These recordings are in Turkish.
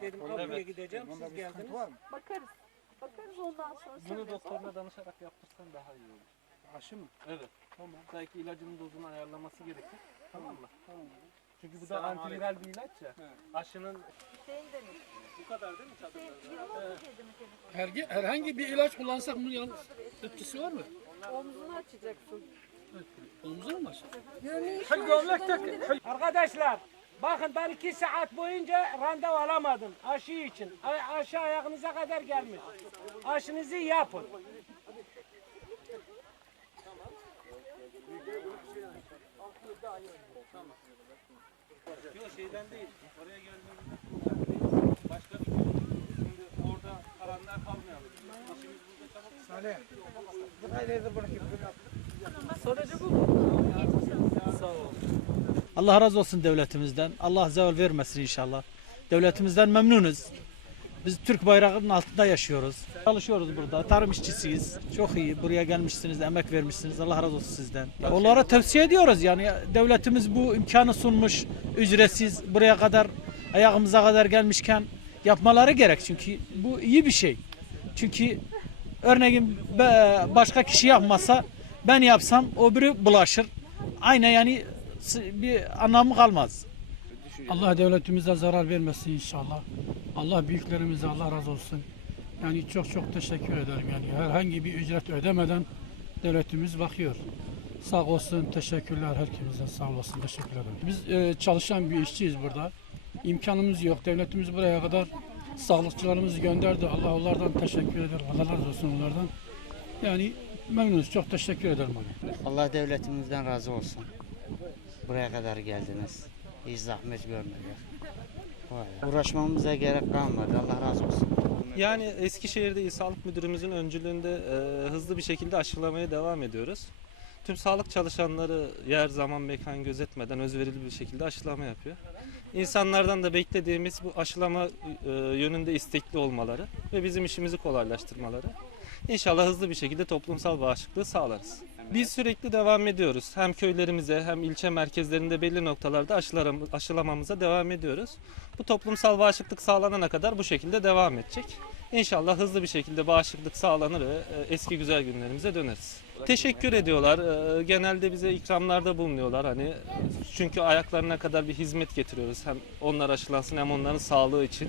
dedim Avrupa'ya gideceğim. Siz geldiniz. Bakarız. Bakarız ondan sonra Bunu doktoruna danışarak yaptırsan daha iyi olur. Aşı mı? Evet. Tamam. Belki ilacının dozunu ayarlaması gerekir. Tamam mı? Tamam. Çünkü bu da antiviral bir ilaç ya. Aşının Hüseyin demiş. bu kadar değil mi çadırda? Hüseyin 27 mi telefon? Herge- herhangi bir ilaç kullansak bunun yan etkisi var mı? Omzunu açacaksın. Omuzuna mı açar? Arkadaşlar bakın ben iki saat boyunca randevu alamadım aşı için. A- aşı ayağınıza kadar gelmiş. Aşınızı yapın. Yok şeyden değil. Oraya geldiğimizde başka bir gün. Şimdi orada karanlığa kalmayalım. İşimiz burada çabuk. Allah razı olsun devletimizden. Allah zeval vermesin inşallah. Devletimizden memnunuz. Biz Türk bayrağının altında yaşıyoruz. Çalışıyoruz burada. Tarım işçisiyiz. Çok iyi. Buraya gelmişsiniz, emek vermişsiniz. Allah razı olsun sizden. Onlara tavsiye ediyoruz yani. Devletimiz bu imkanı sunmuş. Ücretsiz buraya kadar ayağımıza kadar gelmişken yapmaları gerek. Çünkü bu iyi bir şey. Çünkü örneğin başka kişi yapmasa ben yapsam biri bulaşır. Aynen yani bir anlamı kalmaz. Allah devletimize zarar vermesin inşallah. Allah büyüklerimize Allah razı olsun. Yani çok çok teşekkür ederim yani herhangi bir ücret ödemeden devletimiz bakıyor. Sağ olsun, teşekkürler herkese sağ olasın, teşekkür ederim. Biz e, çalışan bir işçiyiz burada. İmkanımız yok. Devletimiz buraya kadar sağlıkçılarımızı gönderdi. Allah onlardan teşekkür ederim. Allah razı olsun onlardan. Yani memnunuz. Çok teşekkür ederim. Abi. Allah devletimizden razı olsun. Buraya kadar geldiniz. Hiç zahmet görmediler. Uğraşmamıza gerek kalmadı. Allah razı olsun. Yani Eskişehir'de İl Sağlık Müdürümüzün öncülüğünde e, hızlı bir şekilde aşılamaya devam ediyoruz. Tüm sağlık çalışanları yer zaman mekan gözetmeden özverili bir şekilde aşılama yapıyor. İnsanlardan da beklediğimiz bu aşılama e, yönünde istekli olmaları ve bizim işimizi kolaylaştırmaları. İnşallah hızlı bir şekilde toplumsal bağışıklığı sağlarız. Biz sürekli devam ediyoruz. Hem köylerimize hem ilçe merkezlerinde belli noktalarda aşılamamıza devam ediyoruz. Bu toplumsal bağışıklık sağlanana kadar bu şekilde devam edecek. İnşallah hızlı bir şekilde bağışıklık sağlanır ve e, eski güzel günlerimize döneriz. Teşekkür ediyorlar. E, Genelde bize ikramlarda bulunuyorlar. Hani çünkü ayaklarına kadar bir hizmet getiriyoruz. Hem onlar aşılansın hem onların sağlığı için,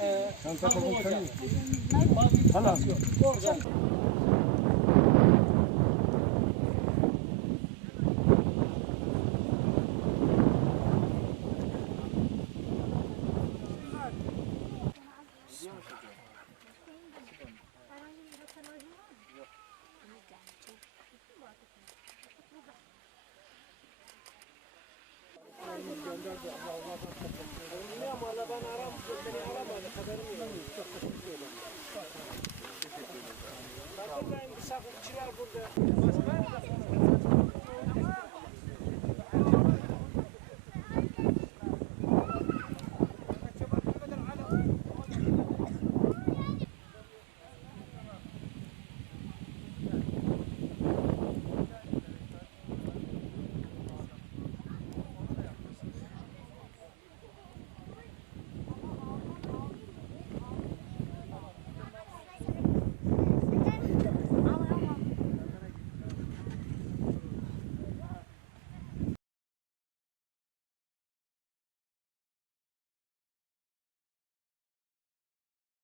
Ee, Çanta olacak. Bakın ben misafirçiler burada. Başka